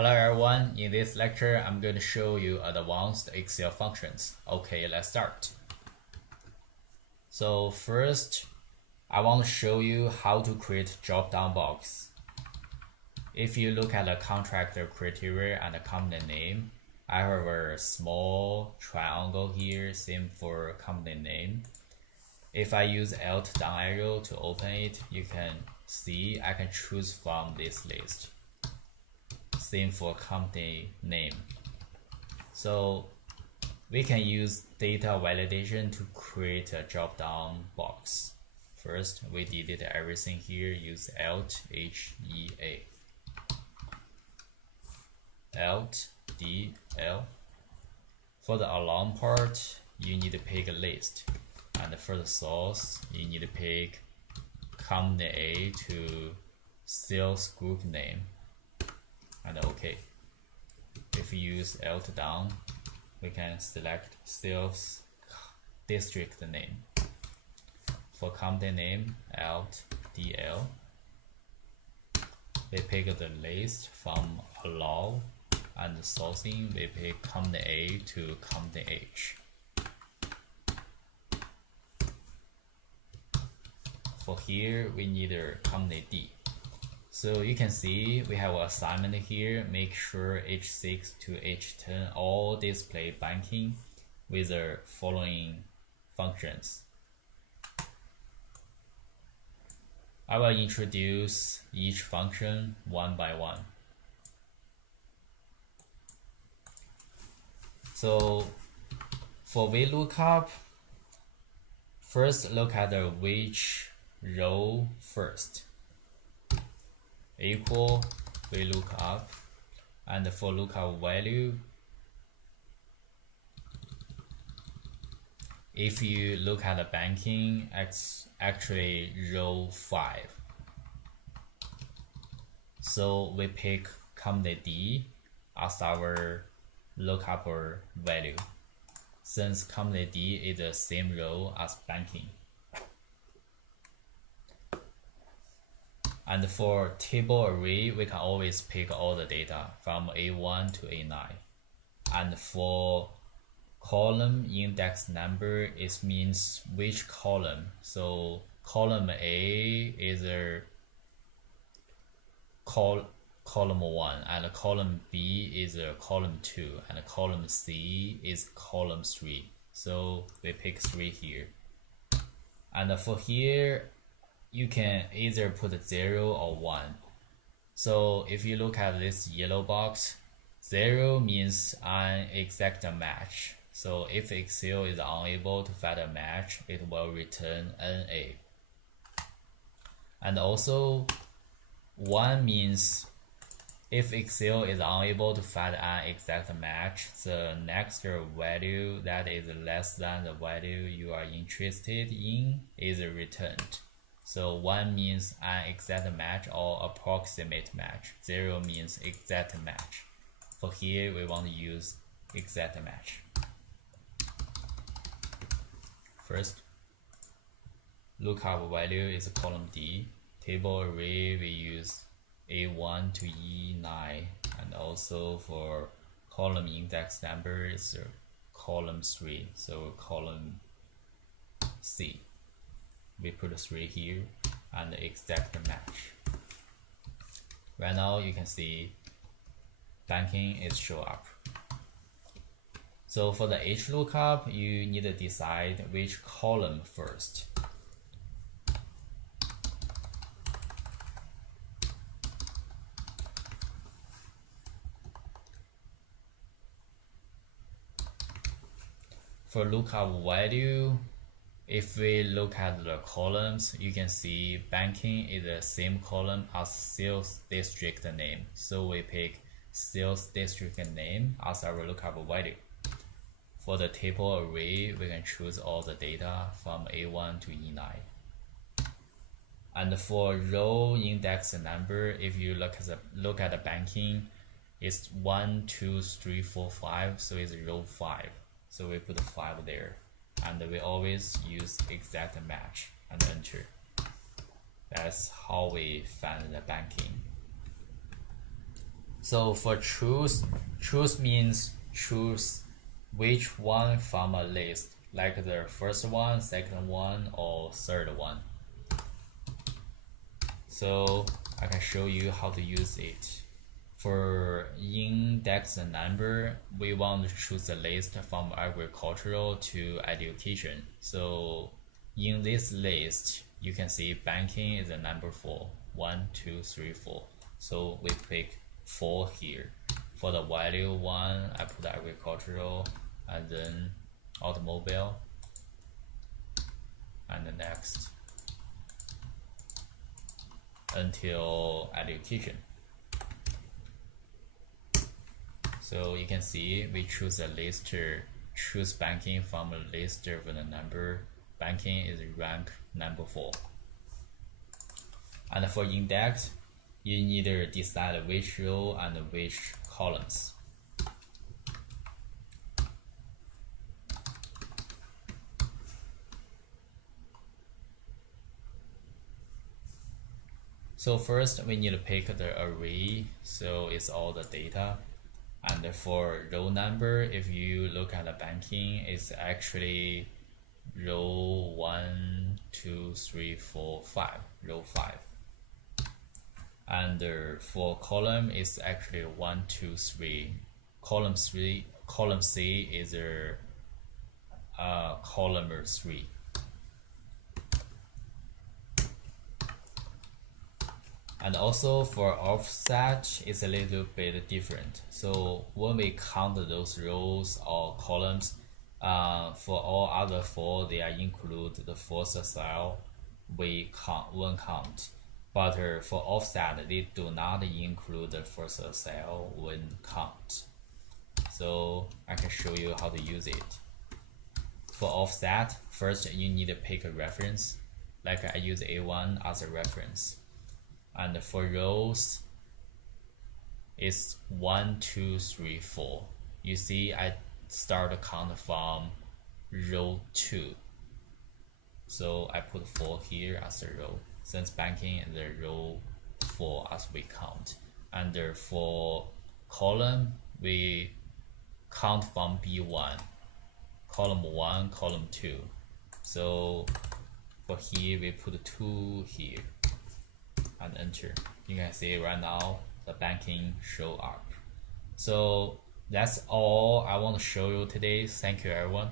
Hello everyone, in this lecture I'm going to show you advanced Excel functions. Okay, let's start. So first, I want to show you how to create drop-down box. If you look at the contractor criteria and the company name, I have a small triangle here, same for company name. If I use Alt down arrow to open it, you can see I can choose from this list. Same for company name. So we can use data validation to create a drop-down box. First, we delete everything here, use Alt HEA. Alt DL. For the alarm part, you need to pick a list. And for the source, you need to pick company A to sales group name. And OK. If you use Alt down, we can select sales district name. For company name, Alt DL. We pick the list from allow, and the sourcing we pick company A to company H. For here, we need a company D. So you can see we have an assignment here. Make sure H6 to H10 all display banking with the following functions. I will introduce each function one by one. So for VLOOKUP, first look at the which row first. Equal VLOOKUP, and for lookup value, if you look at the banking, it's actually row 5. So we pick company D as our lookup value, since company D is the same row as banking. And for table array, we can always pick all the data from A1 to A9. And for column index number, it means which column. So column A is a column 1, and column B is a column 2, and column C is column 3. So we pick 3 here. And for here, you can either put 0 or 1. So if you look at this yellow box, 0 means an exact match. So if Excel is unable to find a match, it will return NA. And also 1 means if Excel is unable to find an exact match, the next value that is less than the value you are interested in is returned. So 1 means an exact match or approximate match. 0 means exact match. For here, we want to use exact match. First, lookup value is column D. Table array, we use A1 to E9. And also for column index number, is column 3. So column C. We put 3 here and exact match. Right now you can see banking is show up. So for the HLOOKUP, you need to decide which column first. For lookup value, if we look at the columns, you can see banking is the same column as sales district name. So we pick sales district name as our lookup value. For the table array, we can choose all the data from A1 to E9. And for row index number, if you look at the banking, it's 1, 2, 3, 4, 5, so it's row 5. So we put 5 there. And we always use exact match and enter. That's how we find the banking. So for choose means choose which one from a list, like the first one, second one, or third one. So I can show you how to use it. For index number, we want to choose a list from agricultural to education. So in this list, you can see banking is a number 4. 1, 2, 3, 4. So we pick 4 here. For the value 1, I put agricultural, and then automobile, and the next until education. So you can see we choose a list, choose banking from a list with a number. Banking is rank number 4. And for index, you need to decide which row and which columns. So first we need to pick the array, so it's all the data. And for row number, if you look at the banking, it's actually row 1, 2, 3, 4, 5, row 5. And for column, it's actually 1, 2, 3. Column C is column 3. And also for offset, it's a little bit different. So when we count those rows or columns, for all other 4, they are include the first cell we count. But for offset, they do not include the first cell when count. So I can show you how to use it. For offset, first you need to pick a reference. Like I use A1 as a reference. And for rows, it's 1, 2, 3, 4. You see, I start the count from row 2. So I put 4 here as a row, since banking is the row 4 as we count. And for column, we count from B1, column 1, column 2. So for here, we put 2 here and enter. You can see right now the banking show up. So that's all I want to show you today. Thank you everyone.